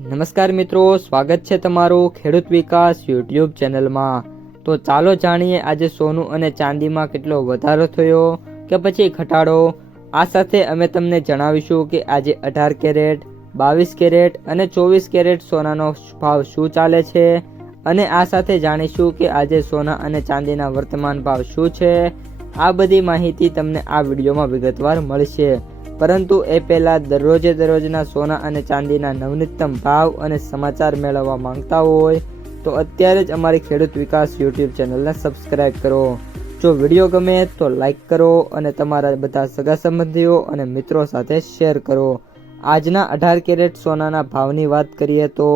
નમસ્કાર મિત્રો, સ્વાગત છે તમારું ખેડૂત વિકાસ યુટ્યુબ ચેનલમાં। તો ચાલો જાણીએ આજે સોનું અને ચાંદીમાં કેટલો વધારો થયો કે પછી ઘટાડો। આ સાથે અમે તમને જણાવીશું કે આજે 18 કેરેટ, 22 કેરેટ અને 24 કેરેટ સોનાનો ભાવ શું ચાલે છે અને આ સાથે જાણીશું કે આજે સોના અને ચાંદીના વર્તમાન ભાવ શું છે। આ બધી માહિતી તમને આ વિડીયોમાં વિગતવાર મળશે, પરંતુ એ પહેલાં દરરોજના સોના અને ચાંદીના નવનીતમ ભાવ અને સમાચાર મેળવવા માંગતા હોય તો અત્યારે જ અમારી ખેડૂત વિકાસ યુટ્યુબ ચેનલને સબસ્ક્રાઈબ કરો। જો વિડીયો ગમે તો લાઈક કરો અને તમારા બધા સગા સંબંધીઓ અને મિત્રો સાથે શેર કરો। આજના 18 કેરેટ સોનાના ભાવની વાત કરીએ તો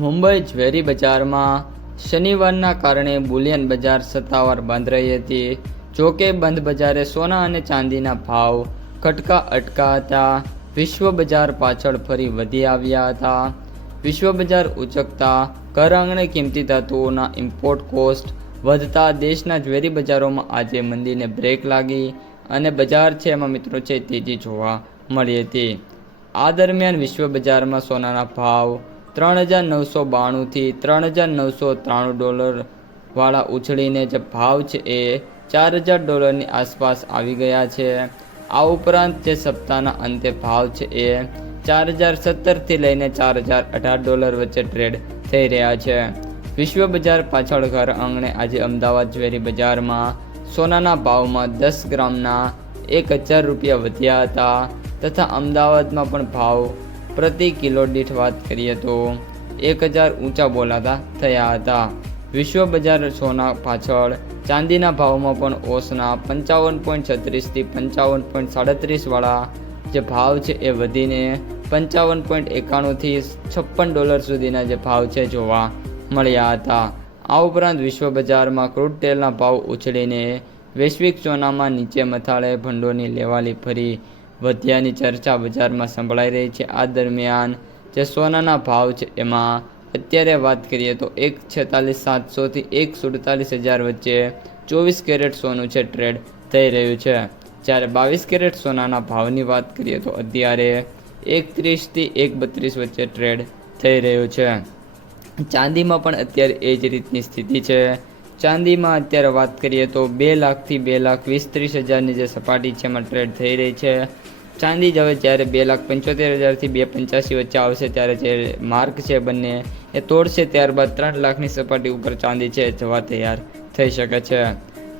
મુંબઈ ઝવેરી બજારમાં શનિવારના કારણે બુલિયન બજાર સત્તાવાર બંધ રહી હતી। જો કે બંધ બજારે સોના અને ચાંદીના ભાવ ખટકા અટકાતા વિશ્વ બજાર પાછળ ફરી વધી આવ્યા હતા। વિશ્વ બજાર ઉચકતા ઘર આંગણે કિંમતી ધાતુઓના ઇમ્પોર્ટ કોસ્ટ વધતા દેશના ઝવેરી બજારોમાં આજે મંદીને બ્રેક લાગી અને બજાર છે એમાં મિત્રો છે તેજી જોવા મળી હતી। આ દરમિયાન વિશ્વ બજારમાં સોનાના ભાવ 3,992 થી 3,993 ડોલર વાળા ઉછળીને જે ભાવ છે એ $4,000 આસપાસ આવી ગયા છે। આ ઉપરાંત જે સપ્તાહના અંતે ભાવ છે એ $4,017 થી લઈને $4,018 વચ્ચે ટ્રેડ થઈ રહ્યા છે। વિશ્વ બજાર પાછળ ઘર આંગણે આજે અમદાવાદ ઝવેરી બજારમાં સોનાના ભાવમાં 10 ગ્રામના $1,000 વધ્યા હતા તથા અમદાવાદમાં પણ ભાવ પ્રતિ કિલો દીઠ વાત કરીએ તો 1,000 ઊંચા બોલાતા થયા હતા। વિશ્વ બજાર સોના પાછળ ચાંદીના ભાવમાં પણ ઓસના 55.36 થી 55.37 વાળા જે ભાવ છે એ વધીને 55.91 થી $56 સુધીના જે ભાવ છે જોવા મળ્યા હતા। આ ઉપરાંત વિશ્વ બજારમાં ક્રૂડ તેલના ભાવ ઉછળીને વૈશ્વિક સોનામાં નીચે મથાળે ભંડોળની લેવાલી ફરી વધ્યાની ચર્ચા બજારમાં સંભળાઈ રહી છે। આ દરમિયાન જે સોનાના ભાવ છે એમાં અત્યારે વાત કરીએ તો 1,46,700 થી 1,47,000 વચ્ચે 24 કેરેટ સોનું છે ટ્રેડ થઈ રહ્યું છે, જ્યારે 22 કેરેટ સોનાના ભાવની વાત કરીએ તો અત્યારે 1,30 થી 1,32 વચ્ચે ટ્રેડ થઈ રહ્યું છે। ચાંદીમાં પણ અત્યારે એ જ રીતની સ્થિતિ છે। ચાંદીમાં અત્યારે વાત કરીએ તો 2 લાખ થી 2,20,30,000ની જે સપાટી છે એમાં ટ્રેડ થઈ રહી છે। ચાંદી જ હવે જ્યારે 2,75,000 થી 2,85 વચ્ચે આવશે ત્યારે જે માર્ક છે બંને એ તોડશે, ત્યારબાદ 3 લાખની સપાટી ઉપર ચાંદી છે જવા તૈયાર થઈ શકે છે।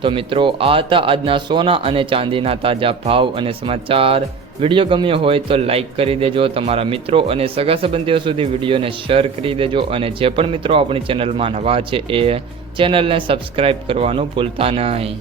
તો મિત્રો, આ હતા આજના સોના અને ચાંદીના તાજા ભાવ અને સમાચાર। વિડીયો ગમ્યો હોય તો લાઈક કરી દેજો, તમારા મિત્રો અને સગા સંબંધીઓ સુધી વિડીયોને શેર કરી દેજો અને જે પણ મિત્રો આપણી ચેનલમાં નવા છે એ ચેનલને સબસ્ક્રાઈબ કરવાનું ભૂલતા નહીં।